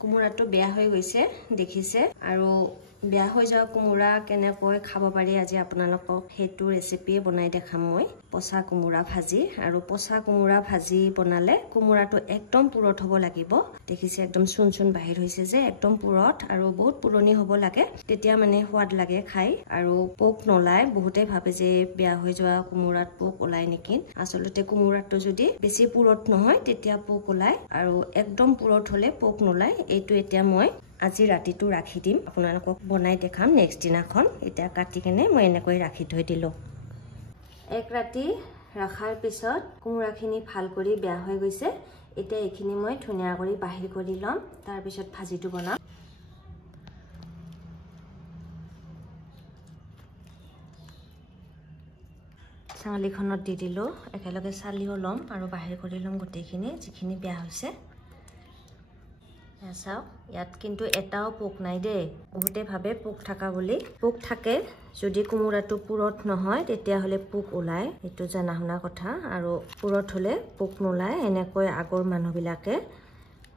কোমোৰাটো বেয়া হৈ গৈছে দেখিছে আৰু বেয়া হৈ যোৱা কোমোৰা কেনেকৈ খাব পাৰি আজি আপোনালোকক হেতু ৰেচিপি বনাই দেখাম মই পচা কোমোৰা ভাজি আৰু পচা কোমোৰা ভাজি বনালে কোমোৰাটো একদম পুৰত হ'ব লাগিব দেখিছে একদম চুন চুন বাহিৰ হৈছে যে একদম পুৰত আৰু বহুত পুৰণি হ'ব লাগে তেতিয়া মানে সোৱাদ লাগে খাই আৰু পোক নলাই বহুতে ভাবে যে বেয়া হৈ যোৱা কোমোৰাত পোক ওলাই নেকি আসলতে কোমোৰাটো যদি বেছি পুৰত নহয় তেতিয়া পোক ওলাই আৰু একদম পুৰত হলে পোক নলাই এইটো এতিয়া মই আজি ৰাতিটো ৰাখি দিম আপোনালোকক বনাই দেখাম নেক্সট দিনাখন এটা কাটি কেনে মই এনেকৈ ৰাখি থৈ দিলো এক ৰাতি ৰাখাৰ পিছত কোমোৰাখিনি ভাল কৰি বেয়া হৈ গৈছে এতিয়া এইখিনি মই ধুনিয়া কৰি বাহিৰ কৰি লম তাৰ পিছত ভাজিটো বনাম চালিখনত দি দিলো একেলগে চালিও লম আৰু বাহিৰ কৰি লম গোটেইখিনি যিখিনি বেয়া হৈছে চাও ইয়াত কিন্তু এটাও পোক নাই দে বহুতে ভাবে পোক থাকা বুলি পোক থাকে যদি কোমোৰাটো পুৰত নহয় তেতিয়া হলে পোক ওলাই এটো জানা শুনা কথা আৰু পুৰত হলে পোক নোলাই এনেকৈ আগৰ মানুহবিলাকে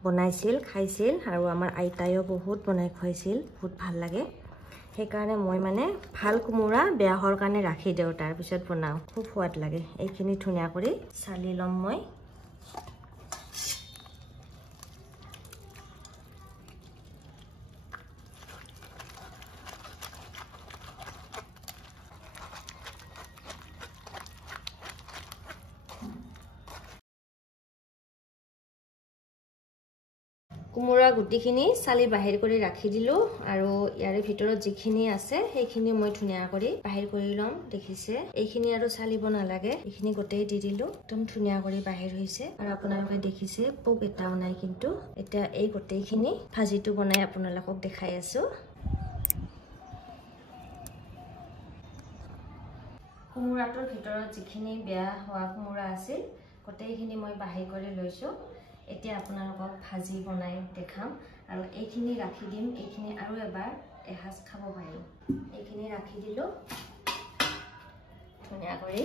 বনাইছিল খাইছিল আৰু আমাৰ আইতায়ও বহুত বনাই খুৱাইছিল বহুত ভাল লাগে সেইকাৰণে মই মানে ভাল কোমোৰা বেয়া হোৱাৰ কাৰণে ৰাখি দেও তাৰ পিছত বনাও খুব সোৱাদ লাগে এইখিনি ধুনিয়া কৰি চালি লম মই কোমোৰা গুটিখিনি চালি বাহিৰ কৰি ৰাখি দিলো আৰু ইয়াৰে ভিতৰত যিখিনি আছে সেইখিনি মই ধুনিয়া কৰি বাহিৰ কৰি লম দেখিছে এইখিনি আৰু চালিব নালাগে এইখিনি গোটেই দি দিলো একদম ধুনিয়া কৰি বাহিৰ হৈছে আৰু আপোনালোকে দেখিছে পোক এটাও নাই কিন্তু এটা এই গোটেইখিনি ভাজিটো বনাই আপোনালোকক দেখাই আছো কোমোৰাটোৰ ভিতৰত যিখিনি বেয়া হোৱা কোমোৰা আছিল গোটেইখিনি মই বাহিৰ কৰি লৈছো এতিয়া আপোনালোকক ভাজি বনাই দেখাম আৰু এইখিনি ৰাখি দিম এইখিনি আৰু এবাৰ এহাজ খাব পাৰিম এইখিনি ৰাখি দিলো ধুনিয়া কৰি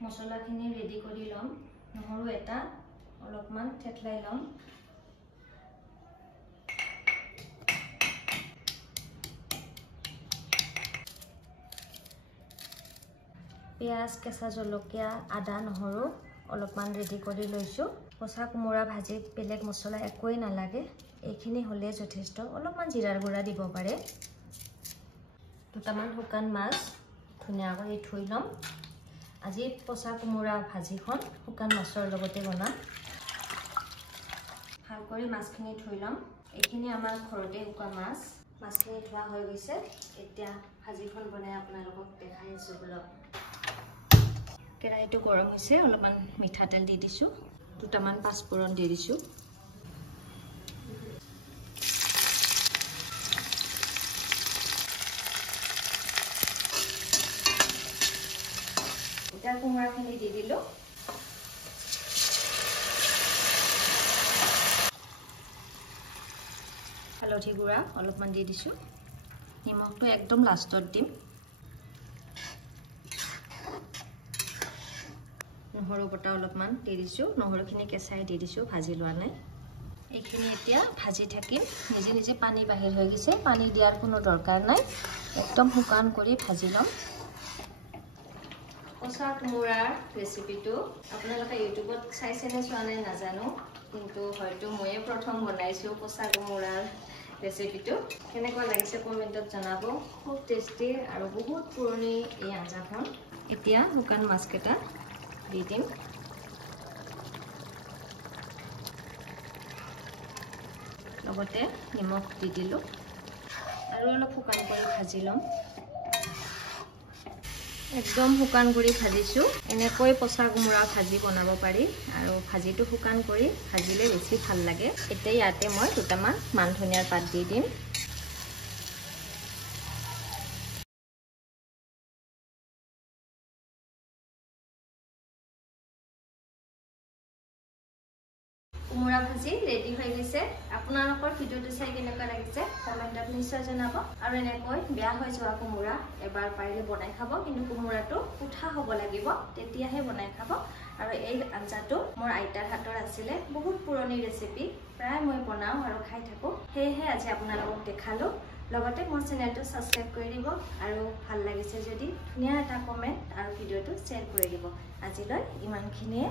মছলাখিনি ৰেডি কৰি লম নহৰু এটা অলপমান থেতলাই লম পিয়াজ কেঁচা জলকীয়া আদা নহৰু অলপমান ৰেডি কৰি লৈছো পচা কোমোৰা ভাজিত বেলেগ মছলা একোই নালাগে এইখিনি হলে যথেষ্ট অলপমান জিৰাৰ গুড়া দিব পাৰে দুটামান শুকান মাছ ধুনিয়া কৰি থৈ লম আজি পচা কোমোৰা ভাজিখন শুকান মাছৰ লগতে বনাম ভাল কৰি মাছখিনি থৈ লম এইখিনি আমাৰ ঘৰতে শুকা মাছখিনি ধোৱা হৈ গৈছে এতিয়া ভাজিখন বনাই আপোনালোকক দেখাই আছো বলক কেৰাহীটো গৰম হৈছে অলপমান মিঠাতেল দি দিছো দুটামান পাঁচফোৰণ দি দিছো এতিয়া কোমোৰাখিনি দি দিলো হালধি গুড়া অলপমান দি দিছো নিমখটো একদম লাষ্টত দিম নহৰু বটা অলপমান দি দিছো নহৰুখিনি কেঁচাই দি দিছো ভাজি লোৱা নাই এইখিনি এতিয়া ভাজি থাকিম নিজে নিজে পানী বাহিৰ হৈ গৈছে পানী দিয়াৰ কোনো দৰকাৰ নাই একদম শুকান কৰি ভাজি লম পচা কোমোৰাৰ ৰেচিপিটো আপোনালোকে ইউটিউবত চাইছেনে চোৱা নাই নাজানো কিন্তু হয়তো ময়ে প্ৰথম বনাইছো পচা কোমোৰাৰ ৰেচিপিটো কেনেকুৱা লাগিছে কমেন্টত জনাব খুব টেষ্টি আৰু বহুত পুৰণি এই আঞ্জাখন এতিয়া শুকান মাছকেইটা দি দিম লগতে নিমখ দি দিলো আৰু অলপ শুকান কৰি ভাজি লম একদম শুকান কৰি ভাজিছো এনেকৈ পচা কোমোৰা ভাজি বনাব পাৰি আৰু ভাজিটো শুকান কৰি ভাজিলে বেছি ভাল লাগে এতিয়া ইয়াতে মই দুটামান মান ধনিয়াৰ পাত দি দিম কোমোৰা ভাজি ৰেডি হৈ গৈছে আপোনালোকৰ ভিডিওটো চাই কেনেকুৱা লাগিছে কমেন্টত নিশ্চয় জনাব আৰু এনেকৈ বেয়া হৈ যোৱা কোমোৰা এবাৰ পাৰিলে বনাই খাব কিন্তু কোমোৰাটো উঠা হ'ব লাগিব তেতিয়াহে বনাই খাব আৰু এই আঞ্জাটো মোৰ আইতাৰ হাতৰ আছিলে বহুত পুৰণি ৰেচিপি প্ৰায় মই বনাও আৰু খাই থাকো সেয়েহে আজি আপোনালোকক দেখালো লগতে মোৰ চেনেলটো সাবস্ক্ৰাইব কৰি দিব আৰু ভাল লাগিছে যদি ধুনীয়া এটা কমেন্ট আৰু ভিডিওটো শ্বেয়াৰ কৰি দিব আজিলৈ ইমানখিনিয়ে